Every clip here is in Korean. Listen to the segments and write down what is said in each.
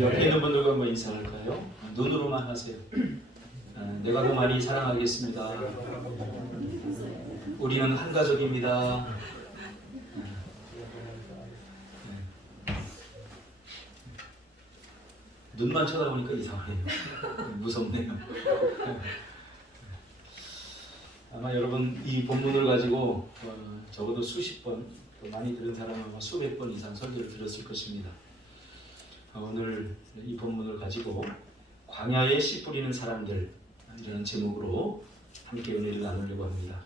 옆에 있는 분들과 한번 인사할까요? 눈으로만 하세요. 내가 더 많이 사랑하겠습니다. 우리는 한 가족입니다. 눈만 쳐다보니까 이상해요. 무섭네요. 아마 여러분 이 본문을 가지고 적어도 수십 번, 또 많이 들은 사람은 수백 번 이상 설교를 들었을 것입니다. 오늘 이 본문을 가지고 광야에 씨 뿌리는 사람들이라는 제목으로 함께 은혜를 나누려고 합니다.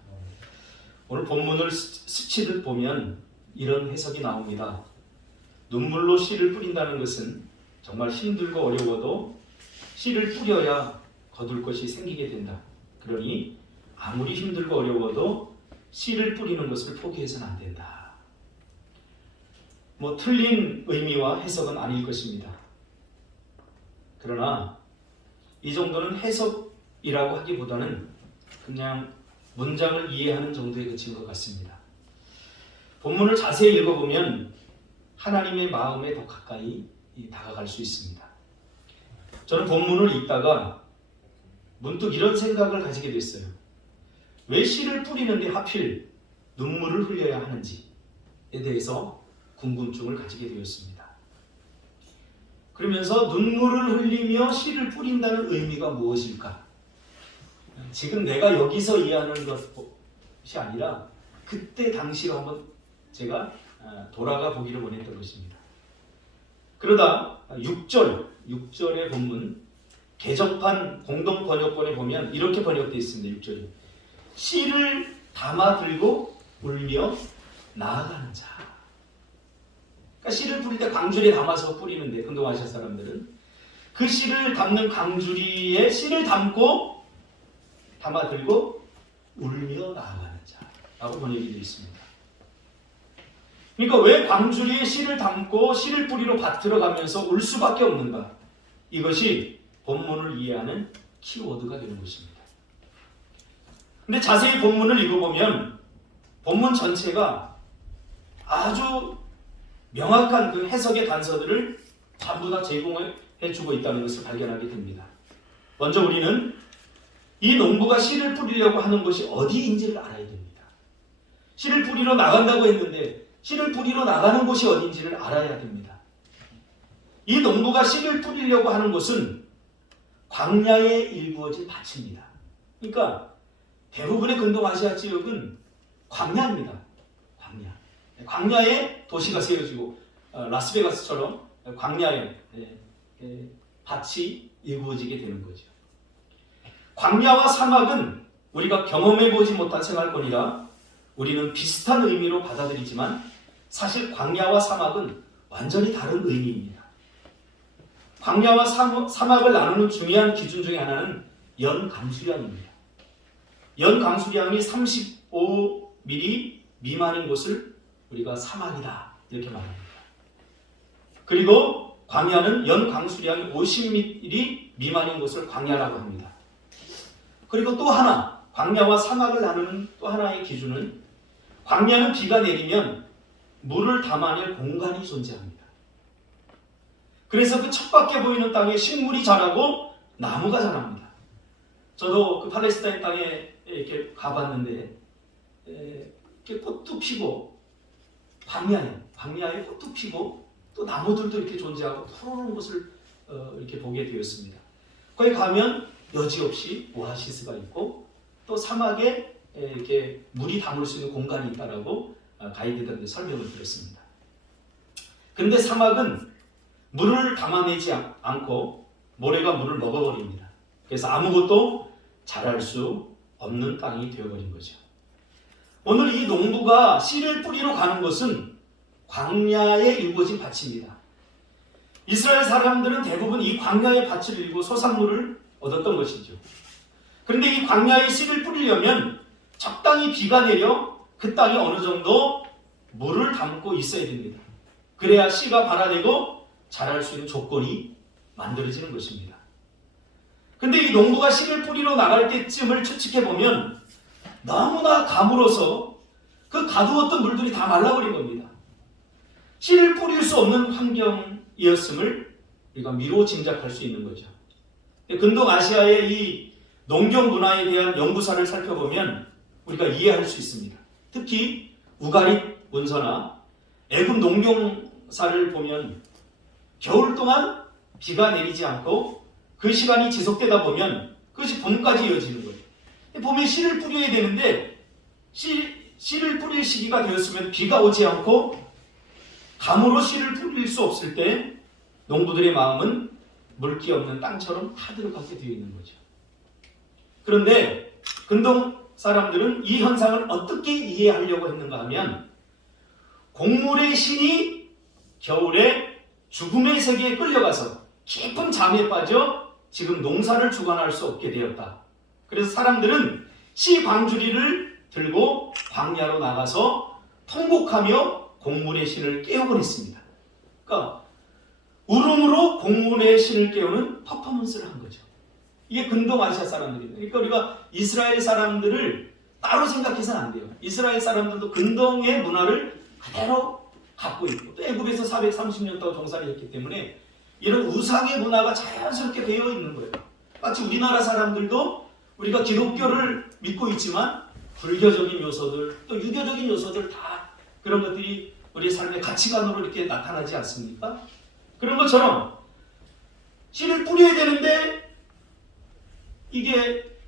오늘 본문을 스치듯 보면 이런 해석이 나옵니다. 눈물로 씨를 뿌린다는 것은 정말 힘들고 어려워도 씨를 뿌려야 거둘 것이 생기게 된다. 그러니 아무리 힘들고 어려워도 씨를 뿌리는 것을 포기해서는 안 된다. 틀린 의미와 해석은 아닐 것입니다. 그러나 이 정도는 해석이라고 하기보다는 그냥 문장을 이해하는 정도에 그친 것 같습니다. 본문을 자세히 읽어보면 하나님의 마음에 더 가까이 다가갈 수 있습니다. 저는 본문을 읽다가 문득 이런 생각을 가지게 됐어요. 왜 씨를 뿌리는데 하필 눈물을 흘려야 하는지에 대해서 궁금증을 가지게 되었습니다. 그러면서 눈물을 흘리며 씨를 뿌린다는 의미가 무엇일까? 지금 내가 여기서 이해하는 것이 아니라 그때 당시로 한번 제가 돌아가 보기를 원했던 것입니다. 그러다 6절의 본문 개정판 공동번역본에 보면 이렇게 번역되어 있습니다. 6절이 씨를 담아 들고 울며 나아가는 자. 그러니까 씨를 뿌릴 때 강주리에 담아서 뿌리는데 운동하실 사람들은 그 씨를 담는 강주리에 씨를 담고 담아 들고 울며 나아가는 자라고 번역이 되어 있습니다. 그러니까 왜 광주리에 씨를 담고 씨를 뿌리러 밭으로 가면서 울 수밖에 없는가? 이것이 본문을 이해하는 키워드가 되는 것입니다. 근데 자세히 본문을 읽어보면 본문 전체가 아주 명확한 그 해석의 단서들을 전부 다 제공해주고 있다는 것을 발견하게 됩니다. 먼저 우리는 이 농부가 씨를 뿌리려고 하는 것이 어디인지를 알아야 됩니다. 씨를 뿌리러 나간다고 했는데 씨를 뿌리러 나가는 곳이 어딘지를 알아야 됩니다. 이 농부가 씨를 뿌리려고 하는 곳은 광야에 일구어진 밭입니다. 그러니까 대부분의 근동아시아 지역은 광야입니다. 광야에 도시가 세워지고 라스베가스처럼 광야에 밭이 일구어지게 되는 거죠. 광야와 사막은 우리가 경험해보지 못한 생활권이라 우리는 비슷한 의미로 받아들이지만 사실 광야와 사막은 완전히 다른 의미입니다. 광야와 사막을 나누는 중요한 기준 중에 하나는 연 강수량입니다. 연 강수량이 35mm 미만인 곳을 우리가 사막이다 이렇게 말합니다. 그리고 광야는 연 강수량이 50mm 미만인 곳을 광야라고 합니다. 그리고 또 하나 광야와 사막을 나누는 또 하나의 기준은 광야는 비가 내리면 물을 담아낼 공간이 존재합니다. 그래서 그 척박해 보이는 땅에 식물이 자라고 나무가 자랍니다. 저도 그 팔레스타인 땅에 이렇게 가봤는데 이렇게 꽃도 피고 광야에 꽃도 피고 또 나무들도 이렇게 존재하고 푸르른 곳을 이렇게 보게 되었습니다. 거기 가면 여지없이 오아시스가 있고 또 사막에 이렇게 물이 담을 수 있는 공간이 있다라고 가이드들한테 설명을 드렸습니다. 그런데 사막은 물을 담아내지 않고 모래가 물을 먹어버립니다. 그래서 아무것도 자랄 수 없는 땅이 되어버린 거죠. 오늘 이 농부가 씨를 뿌리러 가는 것은 광야에 일구어진 밭입니다. 이스라엘 사람들은 대부분 이 광야의 밭을 일고 소산물을 얻었던 것이죠. 그런데 이 광야에 씨를 뿌리려면 적당히 비가 내려 그 땅이 어느 정도 물을 담고 있어야 됩니다. 그래야 씨가 발아되고 자랄 수 있는 조건이 만들어지는 것입니다. 그런데 이 농부가 씨를 뿌리러 나갈 때쯤을 추측해보면 너무나 가물어서 그 가두었던 물들이 다 말라버린 겁니다. 씨를 뿌릴 수 없는 환경이 이었음을 우리가 미로 짐작할 수 있는 거죠. 근동 아시아의 이 농경 문화에 대한 연구사를 살펴보면 우리가 이해할 수 있습니다. 특히 우가릿 문서나 애굽 농경사를 보면 겨울 동안 비가 내리지 않고 그 시간이 지속되다 보면 그것이 봄까지 이어지는 거예요. 봄에 씨를 뿌려야 되는데 씨를 뿌릴 시기가 되었으면 비가 오지 않고 감으로 씨를 뿌릴 수 없을 때 농부들의 마음은 물기 없는 땅처럼 타들어가게 되어 있는 거죠. 그런데 근동 사람들은 이 현상을 어떻게 이해하려고 했는가 하면 곡물의 신이 겨울에 죽음의 세계에 끌려가서 깊은 잠에 빠져 지금 농사를 주관할 수 없게 되었다. 그래서 사람들은 씨 광주리를 들고 광야로 나가서 통곡하며 곡물의 신을 깨우곤 했습니다. 그러니까 울음으로 곡물의 신을 깨우는 퍼포먼스를 한 거죠. 이게 근동 아시아 사람들입니다. 그러니까 우리가 이스라엘 사람들을 따로 생각해서는 안 돼요. 이스라엘 사람들도 근동의 문화를 그대로 갖고 있고 또 애굽에서 430년 동안 종살이 했기 때문에 이런 우상의 문화가 자연스럽게 배어 있는 거예요. 마치 우리나라 사람들도 우리가 기독교를 믿고 있지만 불교적인 요소들 또 유교적인 요소들 다 그런 것들이 우리의 삶의 가치관으로 이렇게 나타나지 않습니까? 그런 것처럼 씨를 뿌려야 되는데 이게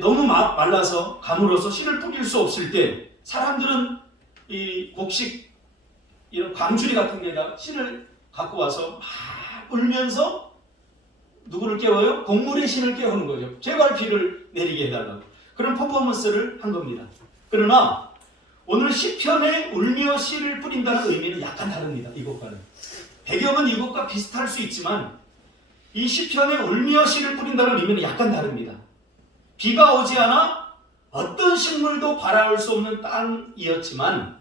너무 말라서 감으로써 씨를 뿌릴 수 없을 때 사람들은 이 곡식 이런 광주리 같은 데다 씨를 갖고 와서 막 울면서 누구를 깨워요? 곡물의 신을 깨우는 거죠. 제발 비를 내리게 해달라고. 그런 퍼포먼스를 한 겁니다. 그러나 오늘 시편에 울며 씨를 뿌린다는 의미는 약간 다릅니다. 이것과는. 배경은 이것과 비슷할 수 있지만 이 시편에 울며 씨를 뿌린다는 의미는 약간 다릅니다. 비가 오지 않아 어떤 식물도 발아올 수 없는 땅이었지만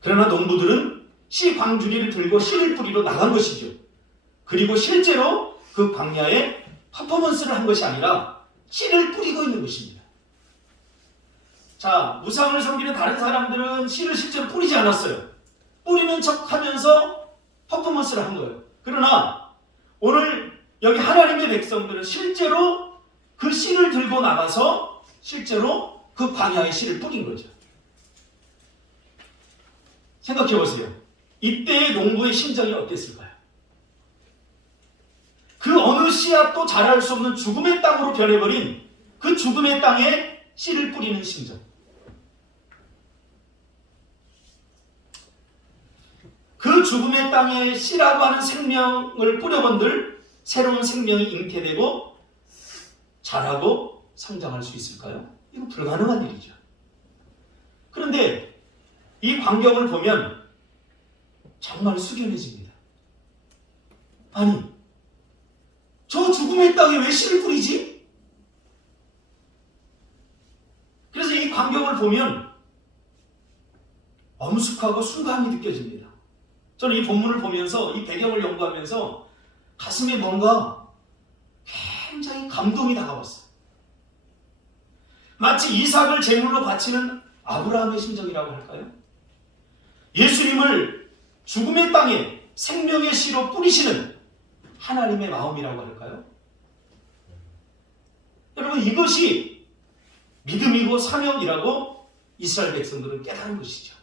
그러나 농부들은 씨 광주리를 들고 씨를 뿌리러 나간 것이죠. 그리고 실제로 그 광야에 퍼포먼스를 한 것이 아니라 씨를 뿌리고 있는 것입니다. 자, 우상을 섬기는 다른 사람들은 씨를 실제로 뿌리지 않았어요. 뿌리는 척하면서 퍼포먼스를 한 거예요. 그러나 오늘 여기 하나님의 백성들은 실제로 그 씨를 들고 나가서 실제로 그 광야에 씨를 뿌린 거죠. 생각해 보세요. 이때의 농부의 심정이 어땠을까요? 그 어느 씨앗도 자랄 수 없는 죽음의 땅으로 변해버린 그 죽음의 땅에 씨를 뿌리는 심정. 그 죽음의 땅에 씨라고 하는 생명을 뿌려본들 새로운 생명이 잉태되고 자라고 성장할 수 있을까요? 이거 불가능한 일이죠. 그런데 이 광경을 보면 정말 숙연해집니다. 아니, 저 죽음의 땅에 왜 씨를 뿌리지? 그래서 이 광경을 보면 엄숙하고 순감이 느껴집니다. 저는 이 본문을 보면서 이 배경을 연구하면서 가슴에 뭔가 굉장히 감동이 다가왔어요. 마치 이삭을 제물로 바치는 아브라함의 심정이라고 할까요? 예수님을 죽음의 땅에 생명의 씨로 뿌리시는 하나님의 마음이라고 할까요? 여러분, 이것이 믿음이고 사명이라고 이스라엘 백성들은 깨달은 것이죠.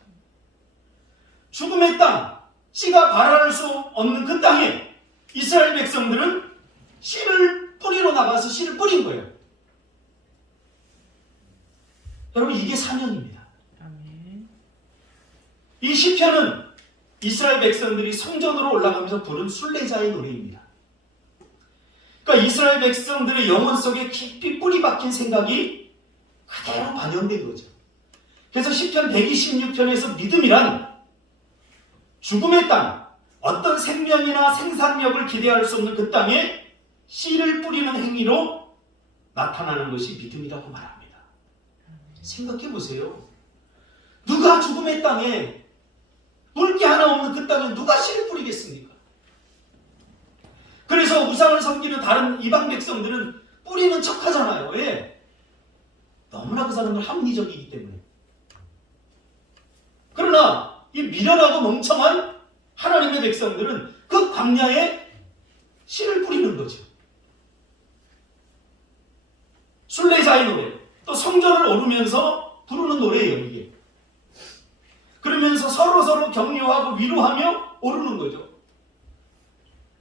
죽음의 땅, 씨가 발할 수 없는 그 땅에 이스라엘 백성들은 씨를 뿌리러 나가서 씨를 뿌린 거예요. 여러분, 이게 사명입니다. 이 시편은 이스라엘 백성들이 성전으로 올라가면서 부른 순례자의 노래입니다. 그러니까 이스라엘 백성들의 영혼 속에 깊이 뿌리 박힌 생각이 그대로 반영된 거죠. 그래서 시편 126편에서 믿음이란 죽음의 땅, 어떤 생명이나 생산력을 기대할 수 없는 그 땅에 씨를 뿌리는 행위로 나타나는 것이 믿음이라고 말합니다. 생각해 보세요. 누가 죽음의 땅에 물기 하나 없는 그 땅에 누가 씨를 뿌리겠습니까? 그래서 우상을 섬기는 다른 이방 백성들은 뿌리는 척 하잖아요. 왜? 너무나 그 사람들 합리적이기 때문에. 그러나 이 미련하고 멍청한 하나님의 백성들은 그 광야에 씨를 뿌리는 거죠. 순례자의 노래, 또 성전을 오르면서 부르는 노래예요, 이게. 그러면서 서로 격려하고 위로하며 오르는 거죠.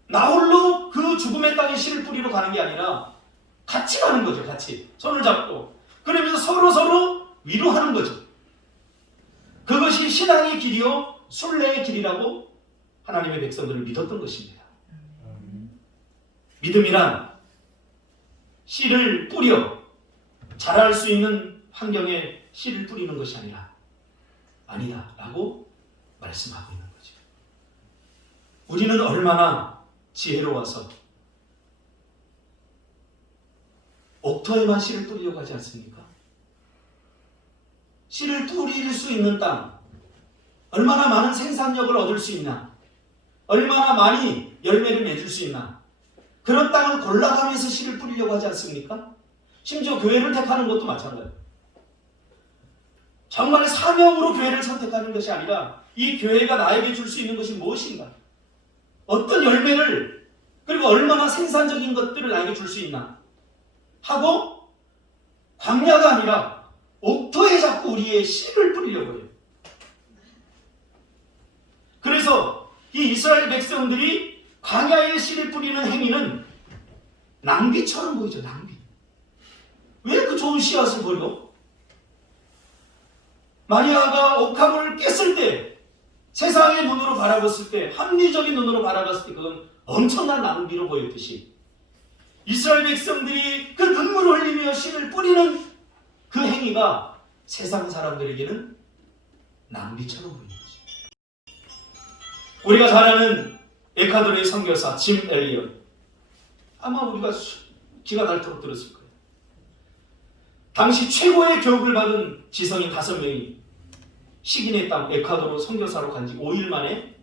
나홀로 그 죽음의 땅에 씨를 뿌리러 가는 게 아니라 같이 가는 거죠, 같이. 손을 잡고. 그러면서 서로 위로하는 거죠. 그것이 신앙의 길이요, 순례의 길이라고 하나님의 백성들을 믿었던 것입니다. 믿음이란 씨를 뿌려 자랄 수 있는 환경에 씨를 뿌리는 것이 아니다 라고 말씀하고 있는 거죠. 우리는 얼마나 지혜로워서 옥토에만 씨를 뿌리려고 하지 않습니까? 씨를 뿌릴 수 있는 땅, 얼마나 많은 생산력을 얻을 수 있나, 얼마나 많이 열매를 맺을 수 있나, 그런 땅을 골라가면서 씨를 뿌리려고 하지 않습니까? 심지어 교회를 택하는 것도 마찬가지예요. 정말 사명으로 교회를 선택하는 것이 아니라 이 교회가 나에게 줄 수 있는 것이 무엇인가, 어떤 열매를, 그리고 얼마나 생산적인 것들을 나에게 줄 수 있나 하고 광야가 아니라 옥토에 자꾸 우리의 씨를 뿌리려고 해요. 그래서 이 이스라엘 백성들이 광야에 씨를 뿌리는 행위는 낭비처럼 보이죠. 낭비. 왜 그 좋은 씨앗을 버려? 마리아가 옥합을 깼을 때, 세상의 눈으로 바라봤을 때, 합리적인 눈으로 바라봤을 때 그건 엄청난 낭비로 보였듯이 이스라엘 백성들이 그 눈물을 흘리며 씨를 뿌리는 그 행위가 세상 사람들에게는 낭비처럼 보이는 거죠. 우리가 잘 아는 에콰도르의 선교사 짐 엘리엇, 아마 우리가 귀가 닳도록 들었을 거예요. 당시 최고의 교육을 받은 지성인 5명이 식인의 땅 에콰도르 선교사로 간 지 5일 만에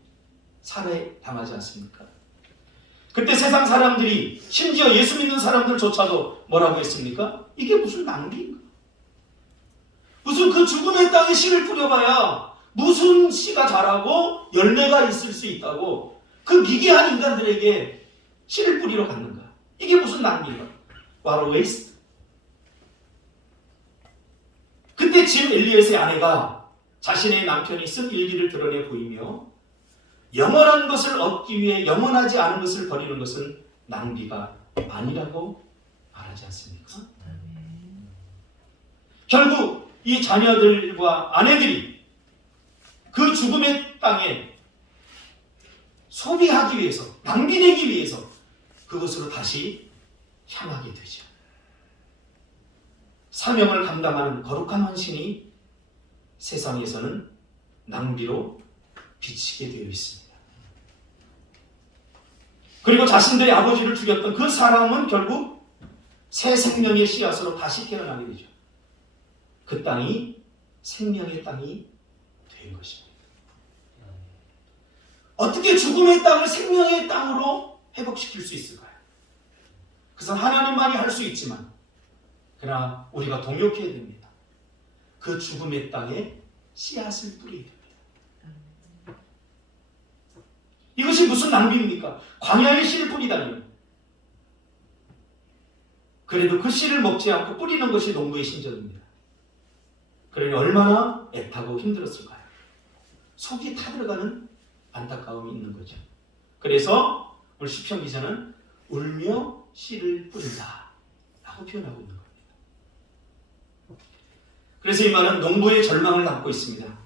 살해당하지 않습니까? 그때 세상 사람들이, 심지어 예수 믿는 사람들조차도 뭐라고 했습니까? 이게 무슨 낭비인가? 무슨 그 죽음의 땅에 씨를 뿌려봐야 무슨 씨가 자라고 열매가 있을 수 있다고 그 미개한 인간들에게 씨를 뿌리러 갔는가? 이게 무슨 낭비인가? What a waste. 그때 짐 엘리엇의 아내가 자신의 남편이 쓴 일기를 드러내 보이며 영원한 것을 얻기 위해 영원하지 않은 것을 버리는 것은 낭비가 아니라고 말하지 않습니까? 결국 이 자녀들과 아내들이 그 죽음의 땅에 소비하기 위해서, 낭비내기 위해서 그것으로 다시 향하게 되죠. 사명을 감당하는 거룩한 헌신이 세상에서는 낭비로 비치게 되어 있습니다. 그리고 자신들의 아버지를 죽였던 그 사람은 결국 새 생명의 씨앗으로 다시 깨어나게 되죠. 그 땅이 생명의 땅이 된 것입니다. 어떻게 죽음의 땅을 생명의 땅으로 회복시킬 수 있을까요? 그것은 하나님만이 할 수 있지만, 그러나 우리가 동역해야 됩니다. 그 죽음의 땅에 씨앗을 뿌려야 됩니다. 이것이 무슨 낭비입니까? 광야에 씨를 뿌리다니요. 그래도 그 씨를 먹지 않고 뿌리는 것이 농부의 심정입니다. 그러니 얼마나 애타고 힘들었을까요? 속이 타들어가는 안타까움이 있는 거죠. 그래서 오늘 시편 기자는 울며 씨를 뿌린다 라고 표현하고 있는 겁니다. 그래서 이 말은 농부의 절망을 담고 있습니다.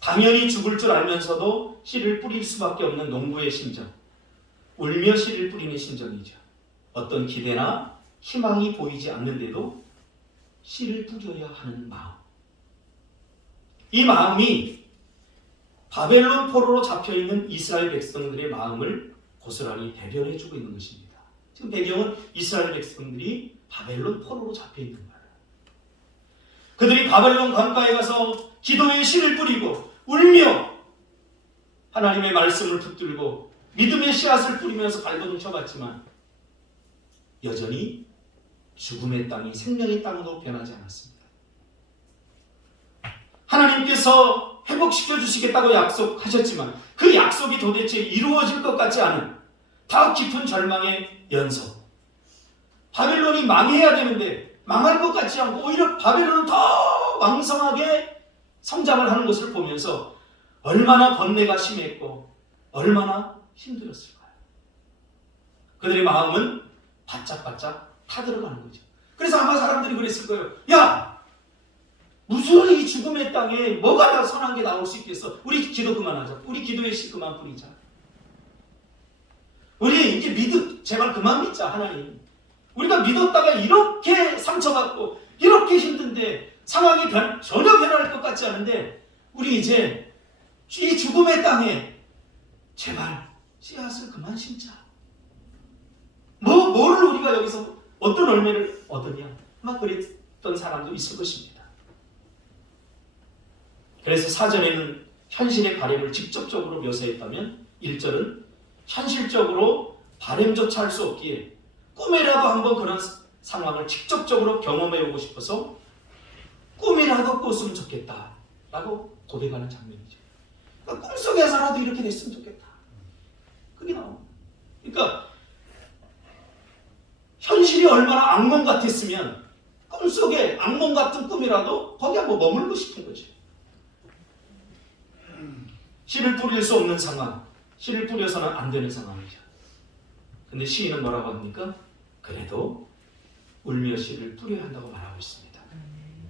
당연히 죽을 줄 알면서도 씨를 뿌릴 수밖에 없는 농부의 심정, 울며 씨를 뿌리는 심정이죠. 어떤 기대나 희망이 보이지 않는데도 씨를 뿌려야 하는 마음. 이 마음이 바벨론 포로로 잡혀있는 이스라엘 백성들의 마음을 고스란히 대변해주고 있는 것입니다. 지금 배경은 이스라엘 백성들이 바벨론 포로로 잡혀있는 거예요. 그들이 바벨론 강가에 가서 기도의 씨를 뿌리고 울며 하나님의 말씀을 붙들고 믿음의 씨앗을 뿌리면서 발버둥 쳐봤지만 여전히 죽음의 땅이 생명의 땅으로 변하지 않았습니다. 하나님께서 회복시켜 주시겠다고 약속하셨지만 그 약속이 도대체 이루어질 것 같지 않은 더 깊은 절망의 연속. 바벨론이 망해야 되는데 망할 것 같지 않고 오히려 바벨론은 더 왕성하게 성장을 하는 것을 보면서 얼마나 번뇌가 심했고 얼마나 힘들었을까요? 그들의 마음은 바짝바짝 타들어가는 거죠. 그래서 아마 사람들이 그랬을 거예요. 야! 무슨 이 죽음의 땅에 뭐가 다 선한 게 나올 수 있겠어? 우리 기도 그만하자. 우리 기도의 씨 그만 뿌리자. 우리 이제 제발 그만 믿자, 하나님. 우리가 믿었다가 이렇게 상처받고 이렇게 힘든데 상황이 전혀 변할 것 같지 않은데 우리 이제 이 죽음의 땅에 제발 씨앗을 그만 심자. 뭐를 우리가 여기서 어떤 열매를 얻으냐? 아마 그랬던 사람도 있을 것입니다. 그래서 사전에는 현실의 바램을 직접적으로 묘사했다면 1절은 현실적으로 바램조차 할 수 없기에 꿈이라도 한번 그런 상황을 직접적으로 경험해보고 싶어서 꿈이라도 꿨으면 좋겠다라고 고백하는 장면이죠. 그러니까 꿈속에서라도 이렇게 됐으면 좋겠다. 그게 나옵니다. 그러니까 현실이 얼마나 악몽 같았으면 꿈속에 악몽 같은 꿈이라도 거기 한번 머물고 싶은 거죠. 씨를 뿌릴 수 없는 상황, 씨를 뿌려서는 안 되는 상황이죠. 근데 시인은 뭐라고 합니까? 그래도 울며 씨를 뿌려야 한다고 말하고 있습니다.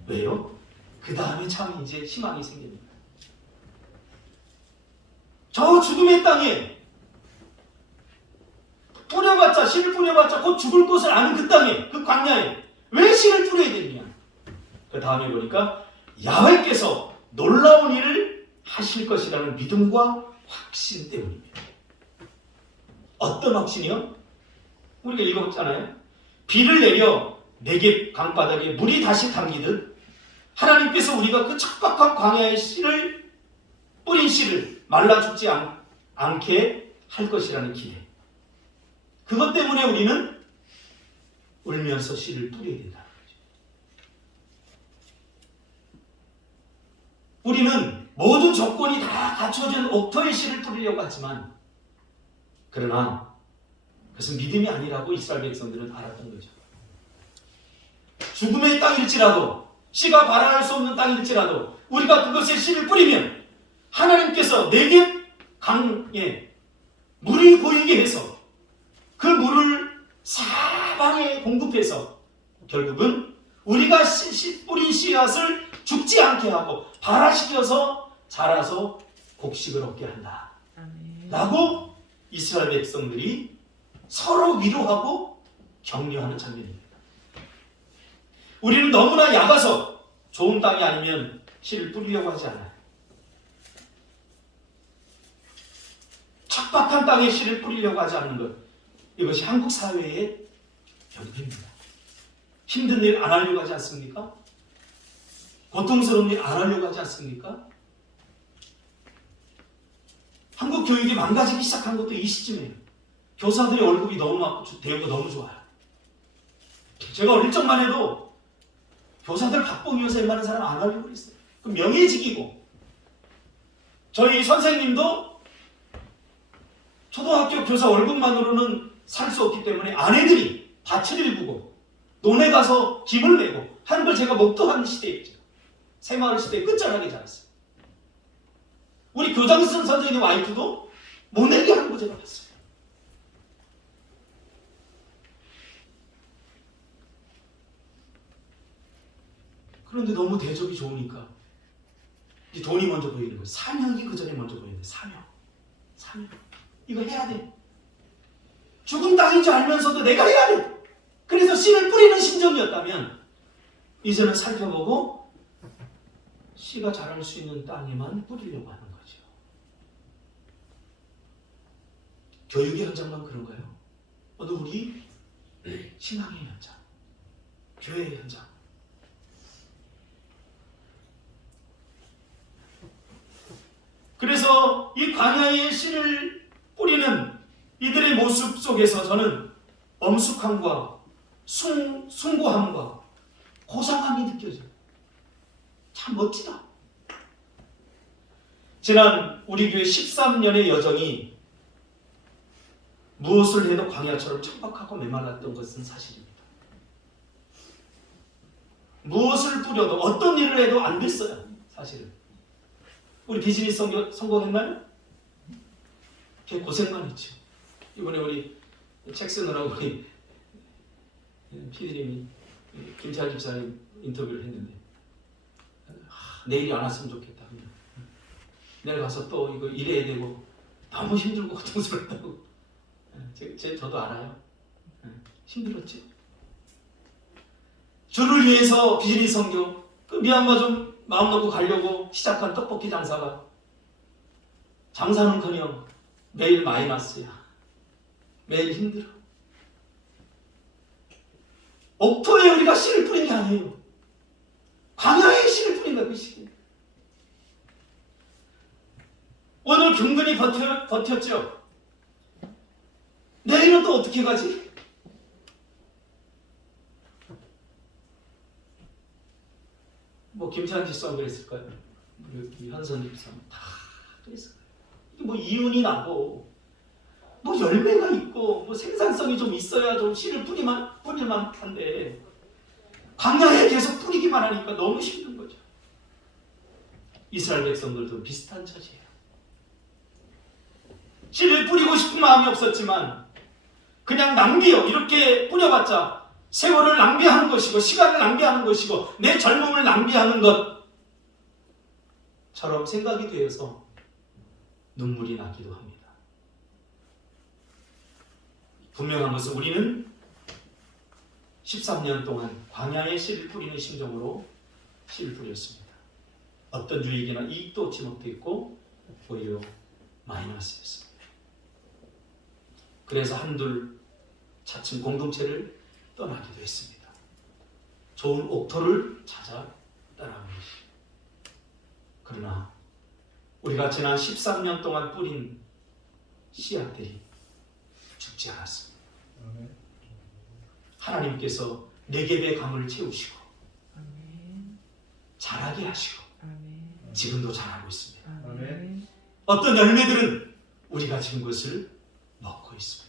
왜요? 그 다음에 참 이제 희망이 생깁니다. 저 죽음의 땅에 뿌려봤자, 씨를 뿌려봤자 곧 죽을 것을 아는 그 땅에, 그 광야에 왜 씨를 뿌려야 되느냐? 그 다음에 보니까 야훼께서 놀라운 일을 하실 것이라는 믿음과 확신 때문입니다. 어떤 확신이요? 우리가 읽었잖아요. 비를 내려 네겝 강바닥에 물이 다시 담기듯 하나님께서 우리가 그 척박한 광야의 씨를 뿌린 씨를 말라 죽지 않게 할 것이라는 기대. 그것 때문에 우리는 울면서 씨를 뿌려야 된다는 거죠. 우리는 모든 조건이 다 갖춰진 옥토의 씨를 뿌리려고 하지만 그러나 그것은 믿음이 아니라고 이스라엘 백성들은 알았던 거죠. 죽음의 땅일지라도 씨가 발아날 수 없는 땅일지라도 우리가 그것에 씨를 뿌리면 하나님께서 네겝 강에 물이 고이게 해서 그 물을 사방에 공급해서 결국은 우리가 뿌린 씨앗을 죽지 않게 하고 발화시켜서 자라서 곡식을 얻게 한다. 라고 이스라엘 백성들이 서로 위로하고 격려하는 장면입니다. 우리는 너무나 얕아서 좋은 땅이 아니면 씨를 뿌리려고 하지 않아요. 척박한 땅에 씨를 뿌리려고 하지 않는 것. 이것이 한국 사회의 변화입니다. 힘든 일 안 하려고 하지 않습니까? 고통스러운 일 안 하려고 하지 않습니까? 한국 교육이 망가지기 시작한 것도 이 시점이에요. 교사들의 월급이 너무 많고 대우가 너무 좋아요. 제가 어릴 적만 해도 교사들 박봉위원사 웬만한 사람 안 하려고 그랬어요. 그 명예직이고 저희 선생님도 초등학교 교사 월급만으로는 살 수 없기 때문에 아내들이 밭을 일구고 논에 가서 김을 메고 하는 걸 제가 목도하는 시대였죠. 새마을 시대에 끝자락에 자랐어요. 우리 교장선 선생님 와이프도 못 내게 하는 거 제가 봤어요. 그런데 너무 대접이 좋으니까 이제 돈이 먼저 보이는 거예요. 사명이 그 전에 먼저 보이는데 사명. 이거 해야 돼. 죽은 땅인 줄 알면서도 내가 해야 돼. 그래서 씨를 뿌리는 심정이었다면 이제는 살펴보고 씨가 자랄 수 있는 땅에만 뿌리려고 하는 거죠. 교육의 현장만 그런가요? 오늘 우리 신앙의 현장, 교회의 현장. 그래서 이 광야의 씨를 뿌리는 이들의 모습 속에서 저는 엄숙함과 숭고함과 고상함이 느껴져요. 참 멋지다. 지난 우리 교회 13년의 여정이 무엇을 해도 광야처럼 척박하고 메말랐던 것은 사실입니다. 무엇을 뿌려도 어떤 일을 해도 안 됐어요. 사실은. 우리 비즈니스 성공했나요? 걔 고생만 했죠. 이번에 우리 책 쓰느라고 우리 피디님이 김찬 집사님 인터뷰를 했는데 내일이 안 왔으면 좋겠다. 내일 가서 또 이거 일해야 되고 너무 힘들고 고통스럽다고. 저도 알아요. 힘들었죠. 주를 위해서 비즈니스 성경 그 미얀마 좀 마음 놓고 가려고 시작한 떡볶이 장사가 장사는커녕 매일 마이너스야. 매일 힘들어. 옥토에 우리가 씨를 뿌린 게 아니에요. 광야에 씨를 뿌린다 그 씨. 오늘 경건히 버텼죠. 내일은 또 어떻게 가지? 뭐 김찬 집사님 그랬을까요? 우리 현선 집사님 다 그랬을 거예요. 이게 뭐 이윤이 나고 뭐 열매가 있고 뭐 생산성이 좀 있어야 좀 씨를 뿌릴만 한데 광야에 계속 뿌리기만 하니까 너무 힘든 거죠. 이스라엘 백성들도 비슷한 처지예요. 씨를 뿌리고 싶은 마음이 없었지만 그냥 낭비요. 이렇게 뿌려봤자 세월을 낭비하는 것이고 시간을 낭비하는 것이고 내 젊음을 낭비하는 것처럼 생각이 되어서 눈물이 나기도 합니다. 분명한 것은 우리는 13년 동안 광야에 씨를 뿌리는 심정으로 씨를 뿌렸습니다. 어떤 유익이나 이익도 얻지 못했고 오히려 마이너스였습니다. 그래서 한둘 차츰 공동체를 떠나기도 했습니다. 좋은 옥토를 찾아 떠나는 것이. 그러나 우리가 지난 13년 동안 뿌린 씨앗들이 죽지 않았습니다. 하나님께서 네겝의 강을 채우시고 자라게 하시고 지금도 자라고 있습니다. 어떤 열매들은 우리가 진 것을 먹고 있습니다.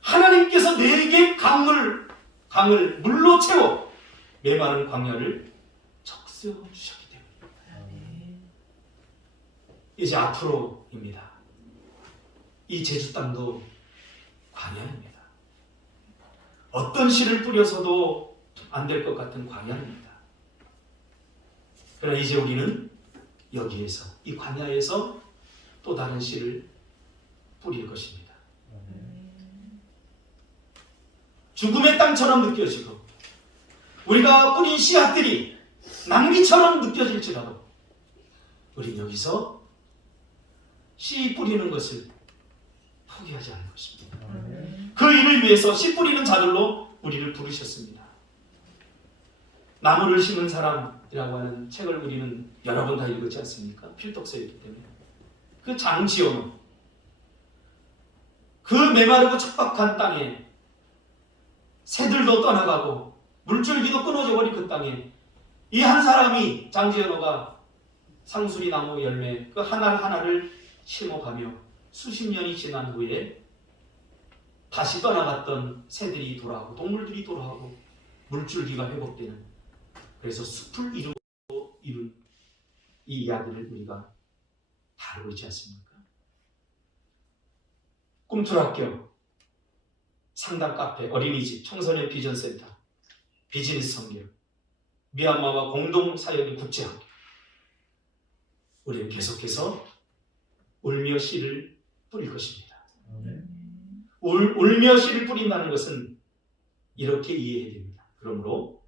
하나님께서 네겝 강을 물로 채워 메마른 광야를 적셔 주셨기 때문입니다. 이제 앞으로입니다. 이 제주 땅도 광야입니다. 어떤 씨를 뿌려서도 안 될 것 같은 광야입니다. 그러나 이제 우리는 여기에서 이 광야에서 또 다른 씨를 뿌릴 것입니다. 죽음의 땅처럼 느껴지고 우리가 뿌린 씨앗들이 낭비처럼 느껴질지라도 우린 여기서 씨 뿌리는 것을 포기하지 않을 것입니다. 그 일을 위해서 씨 뿌리는 자들로 우리를 부르셨습니다. 나무를 심은 사람이라고 하는 책을 우리는 여러 번 다 읽었지 않습니까? 필독서이기 때문에. 그 장지연호, 그 메마르고 척박한 땅에 새들도 떠나가고 물줄기도 끊어져 버린 그 땅에 이 한 사람이 장지연호가 상수리 나무 열매 그 하나하나를 심어가며 수십 년이 지난 후에 다시 떠나갔던 새들이 돌아오고 동물들이 돌아오고 물줄기가 회복되는, 그래서 숲을 이룬 이 이야기를 우리가 다루고 있지 않습니까? 꿈틀학교, 상담 카페, 어린이집, 청소년 비전센터, 비즈니스 성경, 미얀마와 공동사역인 국제학교, 우리는 계속해서 울며 씨를 뿌릴 것입니다. 울며 씨를 뿌린다는 것은 이렇게 이해해야 됩니다. 그러므로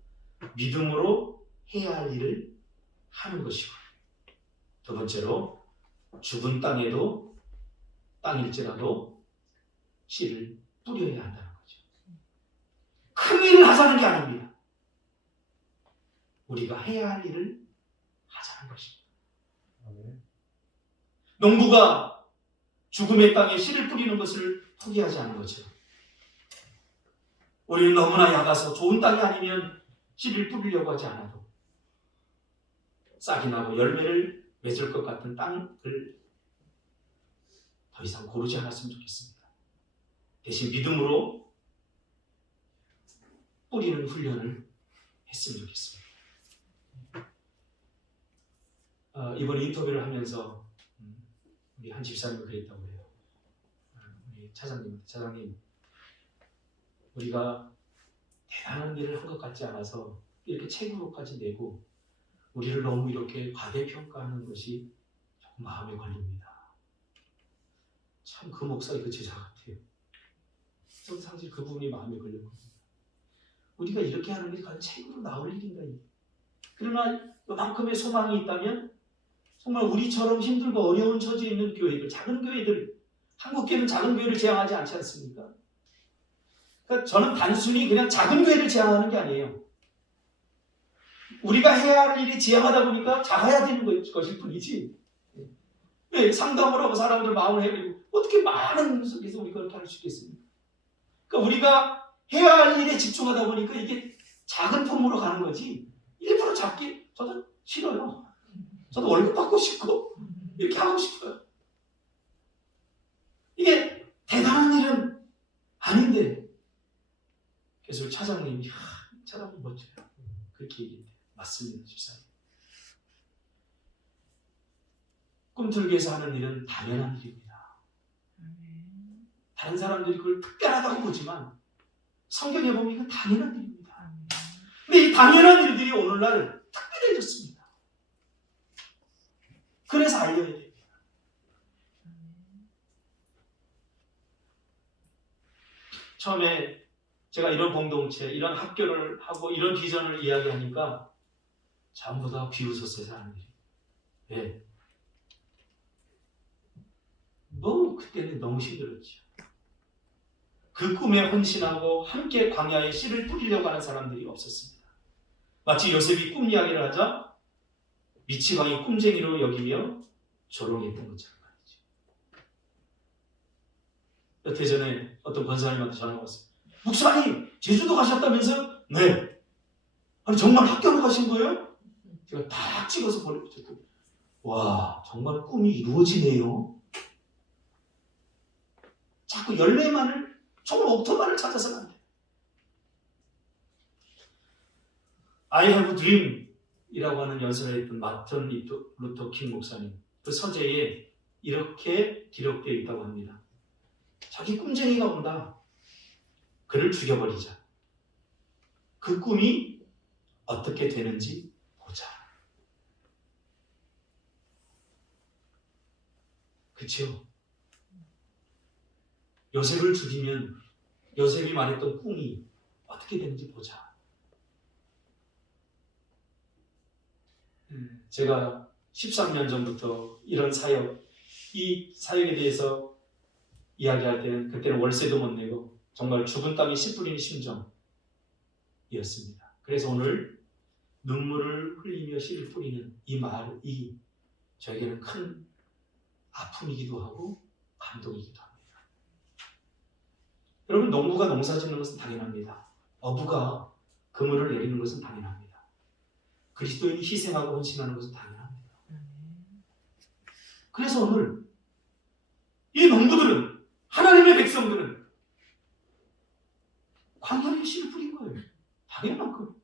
믿음으로 해야 할 일을 하는 것이고, 두 번째로 죽은 땅에도 땅일지라도 씨를 뿌려야 한다는 거죠. 큰 일을 하자는 게 아닙니다. 우리가 해야 할 일을 하자는 것입니다. 농부가 죽음의 땅에 씨를 뿌리는 것을 포기하지 않은 거죠. 우리는 너무나 약아서 좋은 땅이 아니면 씨를 뿌리려고 하지 않아도 싹이 나고 열매를 맺을 것 같은 땅을 더 이상 고르지 않았으면 좋겠습니다. 대신 믿음으로 뿌리는 훈련을 했으면 좋겠습니다. 이번 인터뷰를 하면서 우리 한 집사님이 그랬다고 해요. 우리 차장님, 우리가 대단한 일을 한 것 같지 않아서 이렇게 책으로까지 내고 우리를 너무 이렇게 과대평가하는 것이 조금 마음에 걸립니다. 참 그 목사의 그 제자 같아요. 저는 사실 그 부분이 마음에 걸렸거든요. 우리가 이렇게 하는 게 과연 책으로 나올 일인가? 그러나 이만큼의 소망이 있다면 정말 우리처럼 힘들고 어려운 처지에 있는 교회들, 작은 교회들, 한국교회는 작은 교회를 제한하지 않지 않습니까? 그러니까 저는 단순히 그냥 작은 교회를 제한하는 게 아니에요. 우리가 해야 할 일이 제한하다 보니까 작아야 되는 것일 뿐이지. 왜 상담을 하고 사람들 마음을 헤아리고 어떻게 많은 속에서 우리가 그렇게 할 수 있겠습니까? 그러니까 우리가 해야 할 일에 집중하다 보니까 이게 작은 품으로 가는 거지. 일부러 작게 저도 싫어요. 저도 월급 받고 싶고 이렇게 하고 싶어요. 이게 대단한 일은 아닌데. 그래서 우리 차장님 멋져요. 그렇게 얘기했대요. 맞습니다, 집사님. 꿈틀기에서 하는 일은 당연한 일입니다. 다른 사람들이 그걸 특별하다고 보지만 성경에 보면 이건 당연한 일입니다. 근데 이 당연한 일들이 오늘날 특별해졌습니다. 그래서 알려야 됩니다. 처음에 제가 이런 공동체, 이런 학교를 하고 이런 비전을 이야기하니까 전부 다 비웃었어요, 사람들이. 왜? 그때는 너무 힘들었죠. 그 꿈에 헌신하고 함께 광야에 씨를 뿌리려고 하는 사람들이 없었습니다. 마치 요셉이 꿈 이야기를 하자 미치광이 꿈쟁이로 여기며 조롱했던 것처럼 말이죠. 몇 해 전에 어떤 권사님한테 전화가 왔어요. 목사님, 제주도 가셨다면서요? 네. 아니 정말 학교로 가신 거예요? 제가 딱 찍어서 보내줬더니 와, 정말 꿈이 이루어지네요. 자꾸 열매만을, 정말 옥토만을 찾아서는 안 돼요. I have dream 이라고 하는 연설을 했던 마틴 루터 킹 목사님, 그 서재에 이렇게 기록되어 있다고 합니다. 자기 꿈쟁이가 온다. 그를 죽여버리자. 그 꿈이 어떻게 되는지 보자. 그렇죠? 요셉을 죽이면 요셉이 말했던 꿈이 어떻게 되는지 보자. 제가 13년 전부터 이런 사역, 이 사역에 대해서 이야기할 때는 그때는 월세도 못 내고 정말 죽은 땅에 씨 뿌리는 심정이었습니다. 그래서 오늘 눈물을 흘리며 씨를 뿌리는 이 말이 저에게는 큰 아픔이기도 하고 감동이기도 합니다. 여러분, 농부가 농사 짓는 것은 당연합니다. 어부가 그물을 내리는 것은 당연합니다. 그리스도인이 희생하고 헌신하는 것은 당연합니다. 그래서 오늘 이 농부들은, 하나님의 백성들은 광야에 씨를 뿌린 거예요. 당연한 거예요.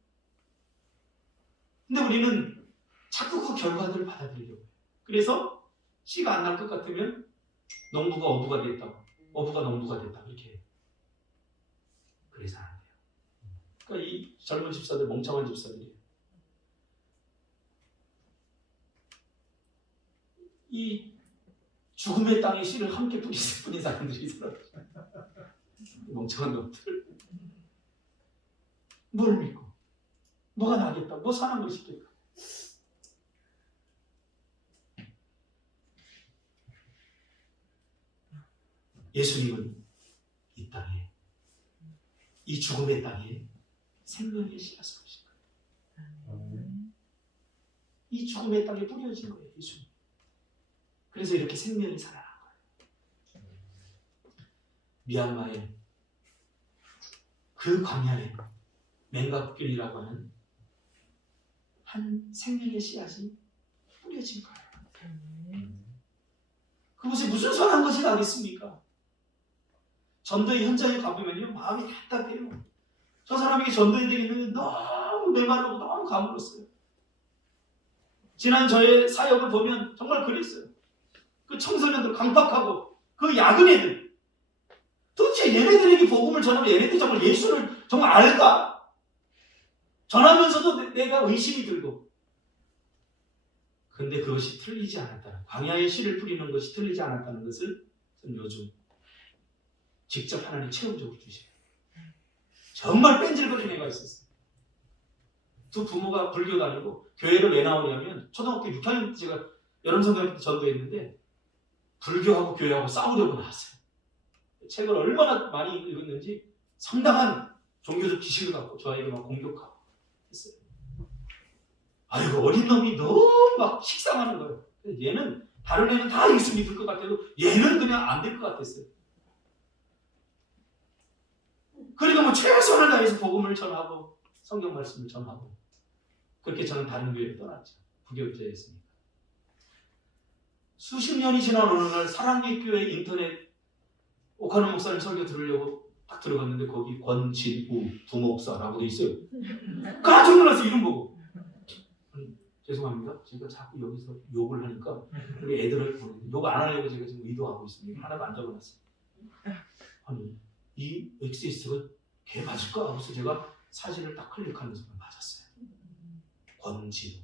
근데 우리는 자꾸 그 결과들을 받아들이려고 해요. 그래서 씨가 안 날 것 같으면 농부가 어부가 됐다, 어부가 농부가 됐다, 이렇게 해요. 그래서 안 돼요. 그러니까 이 젊은 집사들, 멍청한 집사들이 이 죽음의 땅에 씨를 함께 뿌린 사람들이 있어요. 멍청한 놈들. 뭘 믿고? 뭐가 나겠다? 뭐 사는 것이겠다? 예수님은 이 땅에, 이 죽음의 땅에 생명의 씨가 쏟으신 거예요. 이 죽음의 땅에 뿌려진 거예요, 예수님. 그래서 이렇게 생명이 살아난 거예요. 미얀마의 그 광야에 맹가길이라고 하는 한 생명의 씨앗이 뿌려진 거예요. 그것이 무슨 선한 것이 나겠습니까? 전도의 현장에 가보면요, 마음이 답답해요. 저 사람에게 전도해야 되겠는데 너무 메마르고 너무 가물었어요. 지난 저의 사역을 보면 정말 그랬어요. 그 청소년들 강박하고 그 야근애들, 도대체 얘네들에게 복음을 전하면 얘네들이 정말 예수를 정말 알까? 전하면서도 내가 의심이 들고. 근데 그것이 틀리지 않았다는, 광야에 씨를 뿌리는 것이 틀리지 않았다는 것을 저는 요즘 직접 하나님 체험적으로 주셔요. 정말 뺀질거리는 애가 있었어요. 두 부모가 불교 다니고 교회를 왜 나오냐면 초등학교 6학년 때 제가 여름성경 때 전도했는데 불교하고 교회하고 싸우려고 나왔어요. 책을 얼마나 많이 읽었는지 상당한 종교적 지식을 갖고 저에게 막 공격하고 했어요. 아이고 어린 놈이 너무 막 식상하는 거예요. 얘는 다른 애는 다 예수 믿을 것 같아도 얘는 그냥 안 될 것 같았어요. 그러니까 뭐 최선을 다해서 복음을 전하고 성경 말씀을 전하고 그렇게 저는 다른 교회를 떠났죠. 부교육자였으니까. 수십 년이 지난 어느 날 사랑교회 인터넷 오카노 목사님 설교 들으려고 딱 들어갔는데 거기 권진우 부목사라고 돼 있어요. 깜짝 놀랐어요. 이름 보고. 죄송합니다. 제가 자꾸 여기서 욕을 하니까 우리 애들을 보내는데 욕 안 하려고 제가 지금 의도하고 있습니다. 하나도 안 적어놨어요. 아니 이 XS가 걔 맞을까? 하고서 제가 사진을 딱 클릭하면서 맞았어요. 권진우.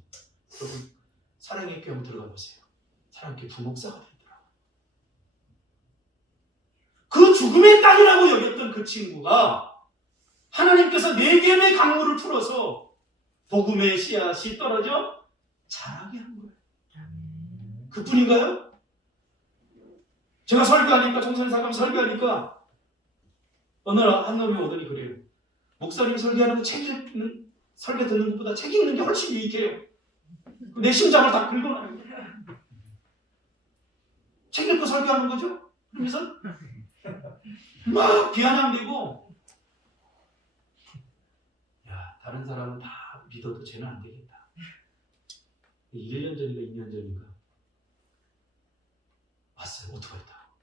여러분 사랑의 교회 한번 들어가 보세요. 사랑의 교회 부목사가 되더라고요. 그 죽음의 땅이라고 여겼던 그 친구가 하나님께서 4개의 강물을 풀어서 복음의 씨앗이 떨어져 자라게 한 거예요. 그뿐인가요? 제가 설교하니까 청소년사감 설교하니까 어느 한 놈이 오더니 그래요. 목사님 설교하는 거 설교 듣는 것보다 책 읽는 게 훨씬 유익해요. 내 심장을 다 긁어놔요. 책 읽고 설교하는 거죠? 그러면서 막 비아냥대고 야 다른 사람은 다 믿어도 쟤는 안 되겠다. 1년 전인가 2년 전인가 왔어요. 오토바이 타고.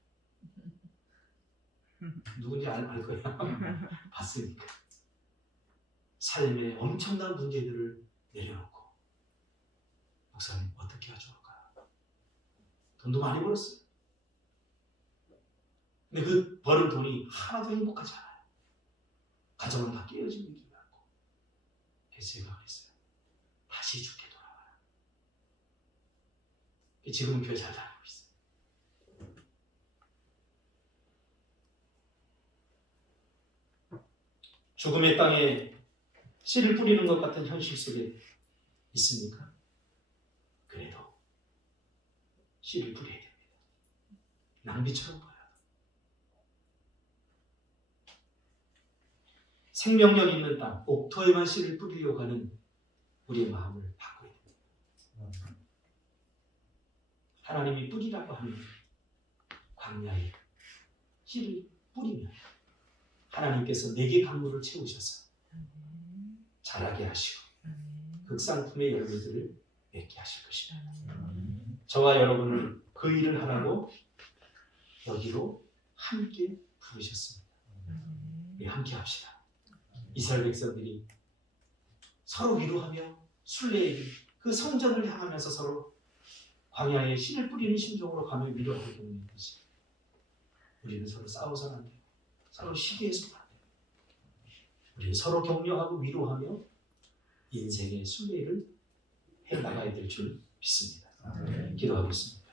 누군지 알 거야. 봤으니까. 삶의 엄청난 문제들을 내려놓고 목사님 어떻게 해야 좋을까요? 돈도 많이 벌었어요. 근데 그 버는 돈이 하나도 행복하지 않아요. 가정은 다 깨어지는 줄 알고. 그래서 제가 그랬어요. 다시 죽게 돌아와요. 지금은 교회 잘 다니고 있어요. 죽음의 땅에 씨를 뿌리는 것 같은 현실 속에 있습니까? 그래도 씨를 뿌려야 됩니다. 낭비처럼 보여요. 생명력 있는 땅, 옥토에만 씨를 뿌리려고 하는 우리의 마음을 바꿔야 됩니다. 하나님이 뿌리라고 하는 광야에 씨를 뿌리면 하나님께서 4개 강물을 채우셔서 자라게 하시고 극상품의 열매들을 맺게 하실 것입니다. 저와 여러분을 그 일을 하라고 여기로 함께 부르셨습니다. 우리 함께 합시다. 이스라엘 백성들이 서로 위로하며 순례의 그 성전을 향하면서 서로 광야에 씨를 뿌리는 심정으로 가며 위로하고 있는 것이 우리는 서로 싸워서는 안 돼요. 서로 시기해서는 안 돼요. 우리는 서로 격려하고 위로하며 인생의 순례를 해나가야 될 줄 믿습니다. 기도하겠습니다.